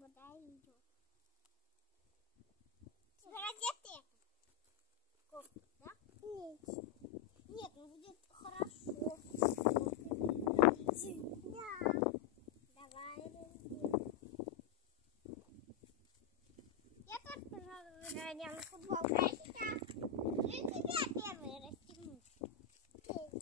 вода идет. Раздетый это? Да? Нет. Нет, ну будет хорошо. Да. Давай раздеть. Я тоже, пожалуй, надену футболку.